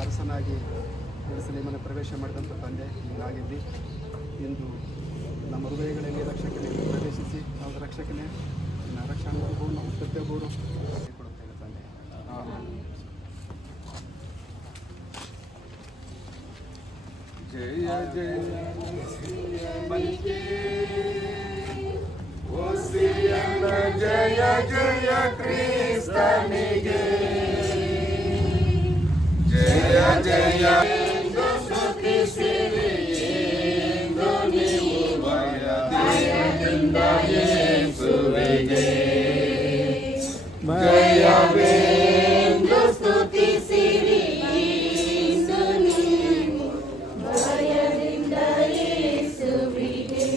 ಅರಸನಾಗಿ ಯೆರೂಸಲೇಮನ ಪ್ರವೇಶ ಮಾಡಿದಂಥ ತಂದೆ ಹೀಗಾಗಿದ್ದಿ ಇಂದು ನಮ್ಮ ಹೃದಯಗಳಲ್ಲಿ ರಕ್ಷಕನೇ ಪ್ರವೇಶಿಸಿ ಅವರ ರಕ್ಷಕನೇ ನಿನ್ನ ರಕ್ಷಣೆಗೂ ನಾವು ಪ್ರತಿಯೊಬ್ಬರು ಕೊಡುತ್ತೇವೆ ತಂದೆ. ಜಯ ಜಯ ಜಯ ಜಯ ಕ್ರಿಸ್ತನಿಗೆ ಜಯ ಜಯ ಸ್ತುತಿಸಿರಿಯೆಂದು ನೀವು ಭಯದಿಂದ ಯೇಸುವಿಗೆ ಜಯವೆಂದು ಸ್ತುತಿಸಿರಿಯೆಂದು ನೀವು ಭಯದಿಂದ ಯೇಸುವಿಗೆ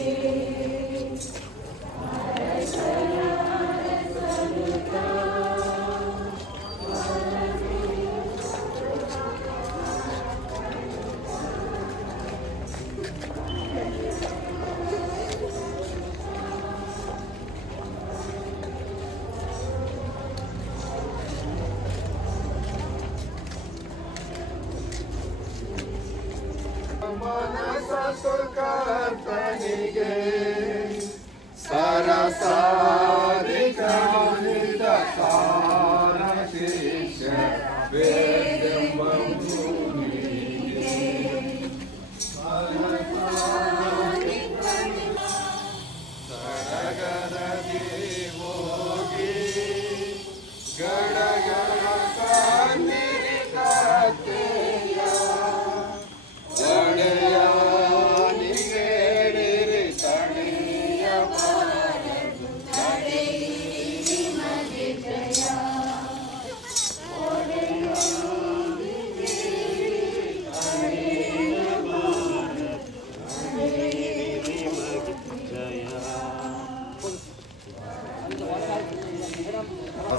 ಕರ್ತನಿಗೆ ಸರಸಾರಿಕ ಸಾರ ಶಿಷ್ಯ ವೇದೆಂಬ ಭೂಮಿಗೆ ಸಡಗರದಿ ಹೋಗಿ ಗಡಗಡ ಕಣ್ಣಿರಿ ಕತ್ತೆಯ ಒಡೆಯ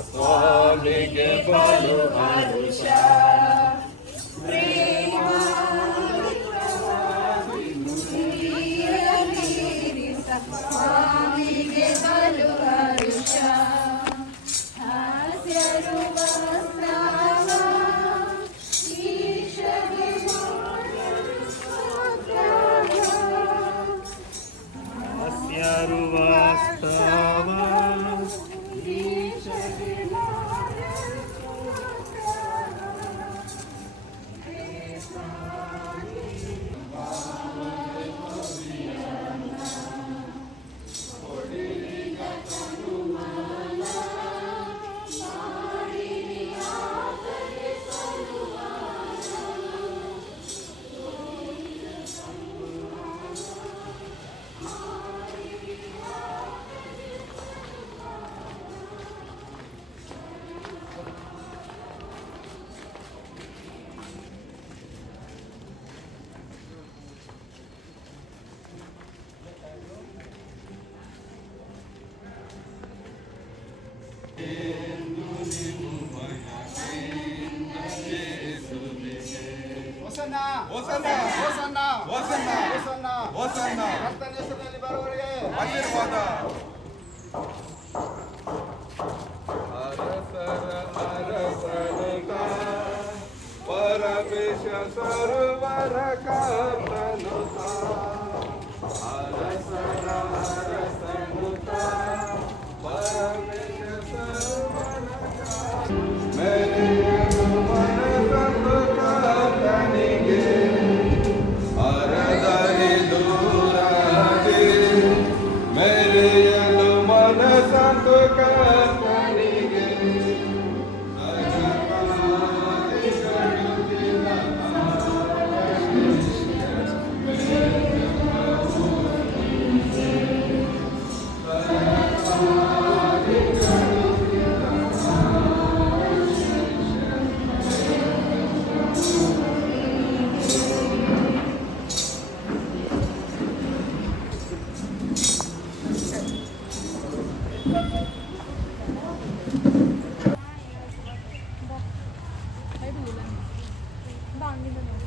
ಸ್ವಾಮಿಗೆ ಬಲು ಹರುಷ ಸ್ವಾಮಿಗೆ ಬಲು ಹರುಷ ಹಾಸ್ಯರು ವಾಸ್ತವ ಈಶಗೆ ಹಾಸ್ಯರು ವಾಸ್ತವ ಕರ್ತನ ಬರುವವರಿಗೆ ಆಶೀರ್ವಾದ. ಅರಸನಿಕ ಪರಮೇಶ ಸರ್ವರ ಕರ್ತನುತ ಅರಸರ ಅರಸನುತ ಪರಮೇಶ ಸರ್ವರ ಮೇರೆಯನು ಮನಸಂದು ಕರ್ತನಿಗೆ ಅರದರಿ ದೂರಾಗಿ ಮೇರೆಯನು ಮನಸಂದು ಕರ್ತನಿಗೆ Ba, ang ganda